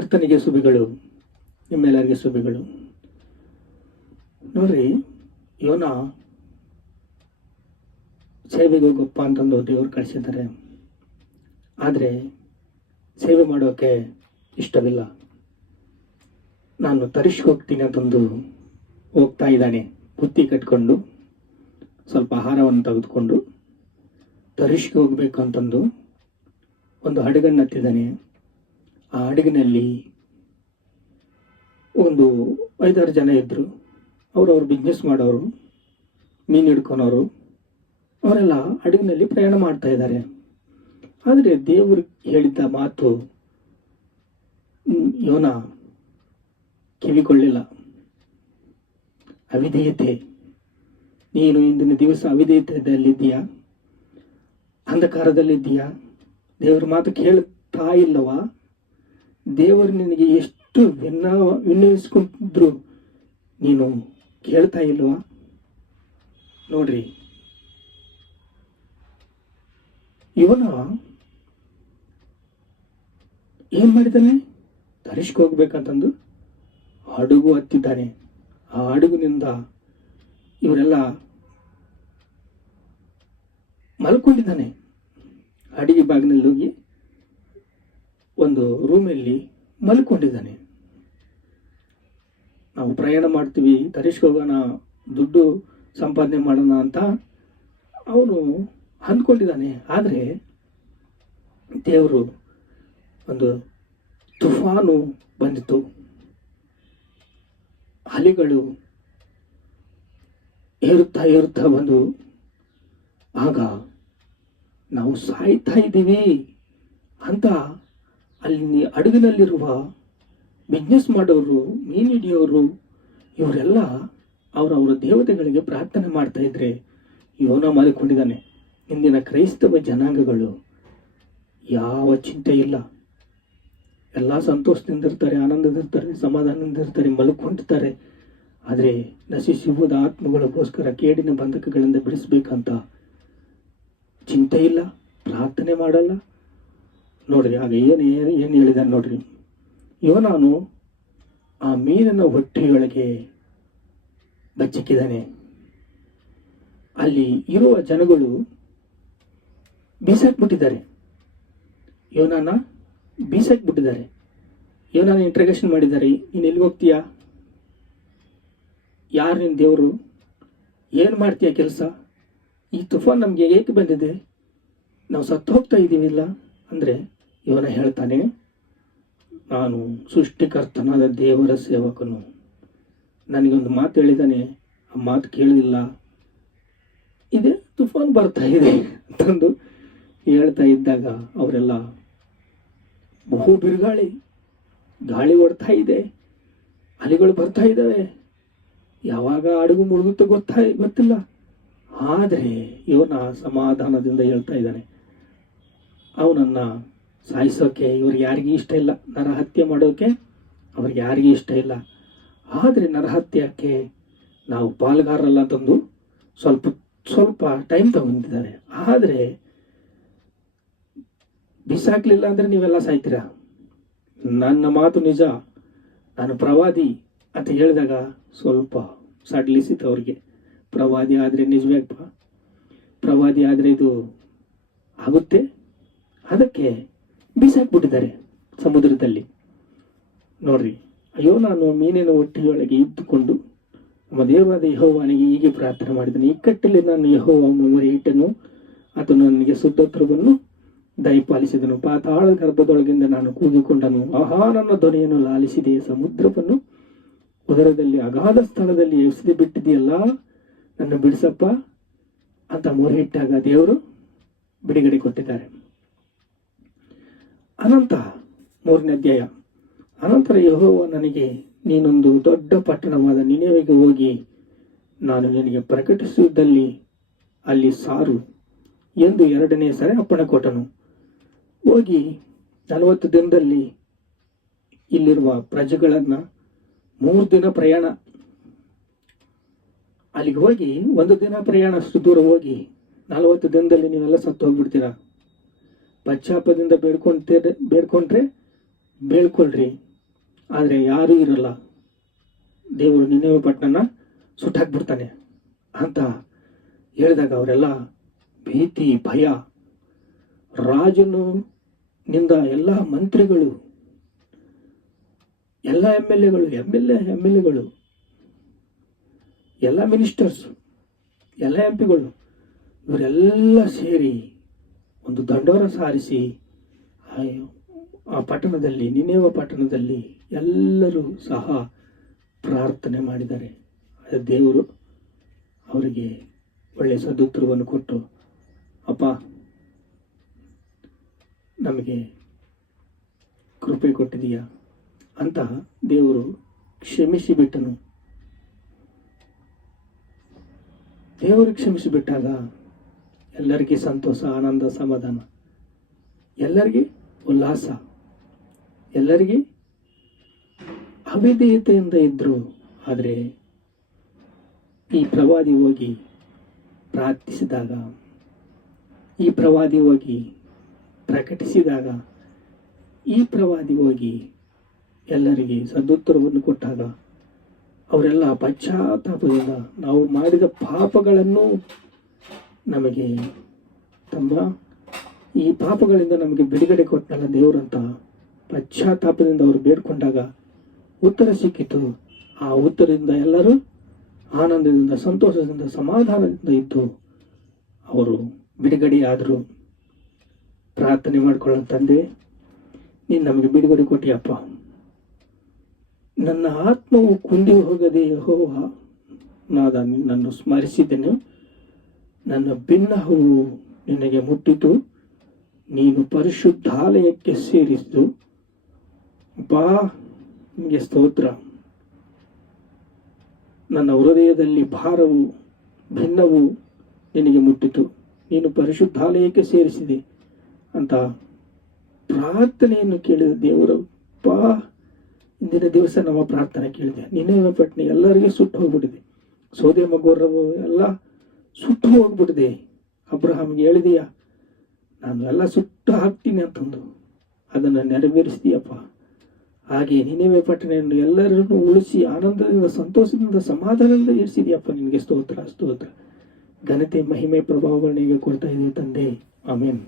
ಕರ್ತನಿಗೆ ಸುಬಿಗಳು, ನಿಮ್ಮೆಲ್ಲರಿಗೆ ಸುಬಿಗಳು. ನೋಡ್ರಿ, ಯೋನ ಸೇವೆಗೆ ಹೋಗಪ್ಪ ಅಂತಂದು ದೇವರು ಕಳಿಸಿದ್ದಾರೆ. ಆದರೆ ಸೇವೆ ಮಾಡೋಕ್ಕೆ ಇಷ್ಟವಿಲ್ಲ. ನಾನು ತರಿಸ್ಗೆ ಹೋಗ್ತೀನಿ ಅಂತಂದು ಹೋಗ್ತಾ ಇದ್ದಾನೆ. ಬುತ್ತಿ ಕಟ್ಕೊಂಡು ಸ್ವಲ್ಪ ಆಹಾರವನ್ನು ತೆಗೆದುಕೊಂಡು ತರಿಸ್ಗೆ ಹೋಗ್ಬೇಕು ಅಂತಂದು ಒಂದು ಹಡಗನ್ನು ಹತ್ತಿದ್ದಾನೆ. ಆ ಹಡಗಿನಲ್ಲಿ ಒಂದು 5-6 ಜನ ಇದ್ದರು. ಅವ್ರವ್ರು ಬಿಸ್ನೆಸ್ ಮಾಡೋರು, ಮೀನು ಹಿಡ್ಕೊಳೋರು, ಅವರೆಲ್ಲ ಹಡಗಿನಲ್ಲಿ ಪ್ರಯಾಣ ಮಾಡ್ತಾ ಇದ್ದಾರೆ. ಆದರೆ ದೇವರು ಹೇಳಿದ್ದ ಮಾತು ಯೋನ ಕಿವಿಗೊಳ್ಳಿಲ್ಲ. ಅವಿಧೇಯತೆ. ನೀನು ಇಂದಿನ ದಿವಸ ಅವಿಧೇಯತೆಯಲ್ಲಿದ್ದೀಯಾ? ಅಂಧಕಾರದಲ್ಲಿದ್ದೀಯಾ? ದೇವರ ಮಾತು ಕೇಳ್ತಾ ಇಲ್ಲವಾ? ದೇವರು ನಿನಗೆ ಎಷ್ಟು ವಿನ್ನವಿಸ್ಕೊಂಡ್ರು ನೀನು ಕೇಳ್ತಾ ಇಲ್ವಾ? ನೋಡ್ರಿ, ಇವನ ಏನ್ ಮಾಡಿದ್ದಾನೆ? ತರಿಸ್ಗೆ ಹೋಗ್ಬೇಕಂತಂದು ಹಡಗು ಹತ್ತಿದ್ದಾನೆ. ಆ ಹಡಗಿನಿಂದ ಇವರೆಲ್ಲ ಮಲ್ಕೊಂಡಿದ್ದಾನೆ. ಅಡಿಗೆ ಬಾಗಿನಲ್ಲಿ ಹೋಗಿ ಒಂದು ರೂಮಲ್ಲಿ ಮಲ್ಕೊಂಡಿದ್ದಾನೆ. ನಾವು ಪ್ರಯಾಣ ಮಾಡ್ತೀವಿ, ತರಿಸ್ಗೆ ಹೋಗೋಣ, ದುಡ್ಡು ಸಂಪಾದನೆ ಮಾಡೋಣ ಅಂತ ಅವನು ಅಂದ್ಕೊಂಡಿದ್ದಾನೆ. ಆದರೆ ದೇವರು ಒಂದು ತುಫಾನು ಬಂದಿತು. ಅಲೆಗಳು ಏರುತ್ತಾ ಬಂದು, ಆಗ ನಾವು ಸಾಯ್ತಾ ಇದ್ದೀವಿ ಅಂತ ಅಲ್ಲಿ ಹಡಗಿನಲ್ಲಿರುವ ಬಿಸ್ನೆಸ್ ಮಾಡೋರು, ಮೀನು ಹಿಡಿಯೋರು, ಇವರೆಲ್ಲ ಅವರವರ ದೇವತೆಗಳಿಗೆ ಪ್ರಾರ್ಥನೆ ಮಾಡ್ತಾ ಇದ್ರೆ ಯೋನ ಮಲ್ಕೊಂಡಿದ್ದಾನೆ. ಇಂದಿನ ಕ್ರೈಸ್ತವ ಜನಾಂಗಗಳು ಯಾವ ಚಿಂತೆ ಇಲ್ಲ, ಎಲ್ಲ ಸಂತೋಷದಿಂದ ಇರ್ತಾರೆ, ಆನಂದದಿರ್ತಾರೆ, ಸಮಾಧಾನದಿಂದ ಇರ್ತಾರೆ, ಮಲ್ಕೊಂಡಿರ್ತಾರೆ. ಆದರೆ ನಶಿಸಿ ಹೋದ ಆತ್ಮಗಳಿಗೋಸ್ಕರ ಕೇಡಿನ ಬಂಧಕಗಳಿಂದ ಬಿಡಿಸ್ಬೇಕಂತ ಚಿಂತೆ ಇಲ್ಲ, ಪ್ರಾರ್ಥನೆ ಮಾಡಲ್ಲ. ನೋಡ್ರಿ, ಆಗ ಏನು ಹೇಳಿದಾನೆ ನೋಡ್ರಿ. ಯೋನಾನು ಆ ಮೀನಿನ ಹೊಟ್ಟೆಯೊಳಗೆ ಬಚ್ಚಿಕ್ಕಿದ್ದಾನೆ. ಅಲ್ಲಿ ಇರುವ ಜನಗಳು ಬೀಸಾಕ್ಬಿಟ್ಟಿದ್ದಾರೆ. ಯೋನಾನ ಬೀಸಾಕ್ಬಿಟ್ಟಿದ್ದಾರೆ. ಯೋನಾನ ಇಂಟ್ರಗೇಷನ್ ಮಾಡಿದ್ದಾರೆ. ನೀನು ಎಲ್ಲಿಗೆ ಹೋಗ್ತೀಯಾ? ಯಾರು ನಿನ್ನ ದೇವರು? ಏನು ಮಾಡ್ತೀಯ ಕೆಲಸ? ಈ ತುಫಾನ್ ನಮಗೆ ಏಕೆ ಬಂದಿದೆ? ನಾವು ಸತ್ತು ಹೋಗ್ತಾ ಇದ್ದೀವಿಲ್ಲ ಅಂದರೆ ಯೋನ ಹೇಳ್ತಾನೆ, ನಾನು ಸೃಷ್ಟಿಕರ್ತನಾದ ದೇವರ ಸೇವಕನು. ನನಗೊಂದು ಮಾತು ಹೇಳಿದ್ದಾನೆ, ಆ ಮಾತು ಕೇಳಲಿಲ್ಲ, ಇದೆ ತುಫಾನ್ ಬರ್ತಾ ಇದೆ ಅಂತಂದು ಹೇಳ್ತಾ ಇದ್ದಾಗ ಅವರೆಲ್ಲ ಬಹು ಬಿರುಗಾಳಿ, ಗಾಳಿ ಓಡ್ತಾ ಇದೆ, ಅಲೆಗಳು ಬರ್ತಾ ಇದ್ದಾವೆ, ಯಾವಾಗ ಹಡಗು ಮುಳುಗುತ್ತೆ ಗೊತ್ತಿಲ್ಲ. ಆದರೆ ಇವನ ಸಮಾಧಾನದಿಂದ ಹೇಳ್ತಾ ಇದ್ದಾನೆ, ಅವನನ್ನು ಸಾಯಿಸೋಕೆ ಇವ್ರಿಗೆ ಯಾರಿಗೂ ಇಷ್ಟ ಇಲ್ಲ, ನರಹತ್ಯೆ ಮಾಡೋಕೆ ಅವ್ರಿಗೆ ಯಾರಿಗೂ ಇಷ್ಟ ಇಲ್ಲ. ಆದರೆ ನರಹತ್ಯಕ್ಕೆ ನಾವು ಪಾಲ್ಗಾರಲ್ಲ ಅಂತಂದು ಸ್ವಲ್ಪ ಟೈಮ್ ತಗೊಂಡಿದ್ದಾರೆ. ಆದರೆ ಬಿಸಾಕ್ಲಿಲ್ಲ ಅಂದರೆ ನೀವೆಲ್ಲ ಸಾಯ್ತೀರಾ. ನನ್ನ ಮಾತು ನಿಜ, ನಾನು ಪ್ರವಾದಿ ಅಂತ ಹೇಳಿದಾಗ ಸ್ವಲ್ಪ ಸಡ್ಲಿಸಿತು ಅವ್ರಿಗೆ. ಪ್ರವಾದಿ ಆದರೆ ನಿಜಬೇಕಪ್ಪ, ಪ್ರವಾದಿ ಆದರೆ ಇದು ಆಗುತ್ತೆ, ಅದಕ್ಕೆ ಬೀಸಾಕ್ಬಿಟ್ಟಿದ್ದಾರೆ ಸಮುದ್ರದಲ್ಲಿ. ನೋಡ್ರಿ, ಅಯ್ಯೋ, ನಾನು ಮೀನಿನ ಹೊಟ್ಟೆಯೊಳಗೆ ಇದ್ದುಕೊಂಡು ನಮ್ಮ ದೇವರಾದ ಯೆಹೋವನಿಗೆ ಹೀಗೆ ಪ್ರಾರ್ಥನೆ ಮಾಡಿದ್ದೇನೆ. ಇಕ್ಕಟ್ಟಲ್ಲಿ ನಾನು ಯೆಹೋವನ ಮೊರೆ ಇಟ್ಟನು, ಆತನು ನನಗೆ ಸುತ್ತತ್ರವನ್ನು ದಯಪಾಲಿಸಿದನು. ಪಾತಾಳ ಗರ್ಭದೊಳಗಿಂದ ನಾನು ಕೂಗಿಕೊಂಡನು, ಆಹಾ, ನನ್ನ ಧ್ವನಿಯನ್ನು ಲಾಲಿಸಿದೆ. ಸಮುದ್ರವನ್ನು ಉದರದಲ್ಲಿ ಅಗಾಧ ಸ್ಥಳದಲ್ಲಿ ಎಸೆದು ಬಿಟ್ಟಿದೆಯಲ್ಲ, ನನ್ನ ಬಿಡಿಸಪ್ಪ ಅಂತ ಮೊರೆ ಇಟ್ಟಾಗ ದೇವರು ಬಿಡುಗಡೆ ಕೊಟ್ಟಿದ್ದಾರೆ. ಅನಂತ 3ನೇ ಅಧ್ಯಾಯ. ಅನಂತರ ಯೆಹೋವ ನನಗೆ, ನೀನೊಂದು ದೊಡ್ಡ ಪಟ್ಟಣವಾದ ನಿನೆವೆಗೆ ಹೋಗಿ ನಾನು ನಿನಗೆ ಪ್ರಕಟಿಸುವುದಲ್ಲಿ ಅಲ್ಲಿ ಸಾರು ಎಂದು 2ನೇ ಸರಿ ಅಪ್ಪಣೆ ಕೊಟ್ಟನು. ಹೋಗಿ 40 ದಿನದಲ್ಲಿ ಇಲ್ಲಿರುವ ಪ್ರಜೆಗಳನ್ನು 3 ದಿನ ಪ್ರಯಾಣ, ಅಲ್ಲಿಗೆ ಹೋಗಿ 1 ದಿನ ಪ್ರಯಾಣ ಅಷ್ಟು ದೂರ ಹೋಗಿ 40 ದಿನದಲ್ಲಿ ನೀವೆಲ್ಲ ಸತ್ತು ಹೋಗ್ಬಿಡ್ತೀರಾ. ಪಶ್ಚಾತ್ತಾಪದಿಂದ ಬೇಡ್ಕೊಂಡ್ರೆ ಬೇಡ್ಕೊಳ್ರಿ, ಆದರೆ ಯಾರೂ ಇರಲ್ಲ. ದೇವರು ನಿನ್ನೆ ಪಟ್ಟಣ ಸುಟ್ಟಾಕ್ಬಿಡ್ತಾನೆ ಅಂತ ಹೇಳಿದಾಗ ಅವರೆಲ್ಲ ಭೀತಿ, ಭಯ, ರಾಜನು ನಿಂದ ಎಲ್ಲ ಮಂತ್ರಿಗಳು, ಎಲ್ಲ ಎಮ್ ಎಲ್ ಎಗಳು, ಎಲ್ಲ ಮಿನಿಸ್ಟರ್ಸ್, ಎಲ್ಲ ಎಂ ಪಿಗಳು, ಇವರೆಲ್ಲ ಸೇರಿ ಒಂದು ದಂಡೋರ ಸಾರಿಸಿ ಆ ಪಟ್ಟಣದಲ್ಲಿ, ನಿನೇವ ಪಟ್ಟಣದಲ್ಲಿ ಎಲ್ಲರೂ ಸಹ ಪ್ರಾರ್ಥನೆ ಮಾಡಿದ್ದಾರೆ. ದೇವರು ಅವರಿಗೆ ಒಳ್ಳೆಯ ಸದುತ್ತರವನ್ನು ಕೊಟ್ಟು, ಅಪ್ಪ ನಮಗೆ ಕೃಪೆ ಕೊಟ್ಟಿದೀಯಾ ಅಂತ ದೇವರು ಕ್ಷಮಿಸಿಬಿಟ್ಟನು. ದೇವರು ಕ್ಷಮಿಸಿಬಿಟ್ಟಾಗ ಎಲ್ಲರಿಗೆ ಸಂತೋಷ, ಆನಂದ, ಸಮಾಧಾನ, ಎಲ್ಲರಿಗೆ ಉಲ್ಲಾಸ, ಎಲ್ಲರಿಗೆ ಅವಿಧೇಯತೆಯಿಂದ ಇದ್ರು. ಆದರೆ ಈ ಪ್ರವಾದಿ ಹೋಗಿ ಪ್ರಾರ್ಥಿಸಿದಾಗ, ಈ ಪ್ರವಾದಿ ಹೋಗಿ ಪ್ರಕಟಿಸಿದಾಗ, ಈ ಪ್ರವಾದಿ ಹೋಗಿ ಎಲ್ಲರಿಗೆ ಸದುತ್ತರವನ್ನು ಕೊಟ್ಟಾಗ ಅವರೆಲ್ಲ ಪಶ್ಚಾತ್ತಾಪದಿಂದ ನಾವು ಮಾಡಿದ ಪಾಪಗಳನ್ನು ನಮಗೆ ಈ ಪಾಪಗಳಿಂದ ನಮಗೆ ಬಿಡುಗಡೆ ಕೊಟ್ಟಲ್ಲ ದೇವರಂತ ಪಶ್ಚಾತ್ತಾಪದಿಂದ ಅವರು ಬೇಡ್ಕೊಂಡಾಗ ಉತ್ತರ ಸಿಕ್ಕಿತು. ಆ ಉತ್ತರದಿಂದ ಎಲ್ಲರೂ ಆನಂದದಿಂದ, ಸಂತೋಷದಿಂದ, ಸಮಾಧಾನದಿಂದ ಇದ್ದು ಅವರು ಬಿಡುಗಡೆಯಾದರು. ಪ್ರಾರ್ಥನೆ ಮಾಡ್ಕೊಳ್ಳೋ ತಂದೆ, ನೀನು ನಮಗೆ ಬಿಡುಗಡೆ ಕೊಟ್ಟಿಯಪ್ಪ. ನನ್ನ ಆತ್ಮವು ಕುಂದಿ ಹೋಗದೆ ಯೆಹೋವ ನಾದ ನಿನ್ನನ್ನು ಸ್ಮರಿಸಿದೆನು. ನನ್ನ ಭಿನ್ನಹವು ನಿನಗೆ ಮುಟ್ಟಿತು. ನೀನು ಪರಿಶುದ್ಧಾಲಯಕ್ಕೆ ಸೇರಿಸಿತು. ಬಾ, ನಿಮಗೆ ಸ್ತೋತ್ರ. ನನ್ನ ಹೃದಯದಲ್ಲಿ ಭಾರವು, ಭಿನ್ನವು ನಿನಗೆ ಮುಟ್ಟಿತು. ನೀನು ಪರಿಶುದ್ಧಾಲಯಕ್ಕೆ ಸೇರಿಸಿದೆ ಅಂತ ಪ್ರಾರ್ಥನೆಯನ್ನು ಕೇಳಿದ ದೇವರು, ಬಾ, ಇಂದಿನ ದಿವಸ ನಮ್ಮ ಪ್ರಾರ್ಥನೆ ಕೇಳಿದೆ. ನಿನ್ನೆ ಪಟ್ಟಣ ಎಲ್ಲರಿಗೆ ಸುಟ್ಟು ಹೋಗ್ಬಿಟ್ಟಿದೆ. ಸೋದೋಮ ಗೊಮೋರ ಎಲ್ಲ ಸುಟ್ಟು ಹೋಗ್ಬಿಟ್ಟಿದೆ. ಅಬ್ರಹಾಮಿಗೆ ಹೇಳಿದೆಯಾ, ನಾನು ಎಲ್ಲ ಸುಟ್ಟು ಹಾಕ್ತೀನಿ ಅಂತಂದು ಅದನ್ನು ನೆರವೇರಿಸ್ತೀಯಪ್ಪ. ಹಾಗೆ ನಿನ್ನೆ ಪಟ್ಟಣವನ್ನು ಎಲ್ಲರನ್ನು ಉಳಿಸಿ ಆನಂದದಿಂದ, ಸಂತೋಷದಿಂದ, ಸಮಾಧಾನದಿಂದ ಇರಿಸಿದೆಯಪ್ಪ. ನಿನಗೆ ಸ್ತೋತ್ರ, ಸ್ತೋತ್ರ. ಘನತೆ, ಮಹಿಮೆ, ಪ್ರಭಾವಗಳನ್ನ ಈಗ ಕೊಡ್ತಾ ಇದೆಯಾ ತಂದೆ. ಆಮೇನ್.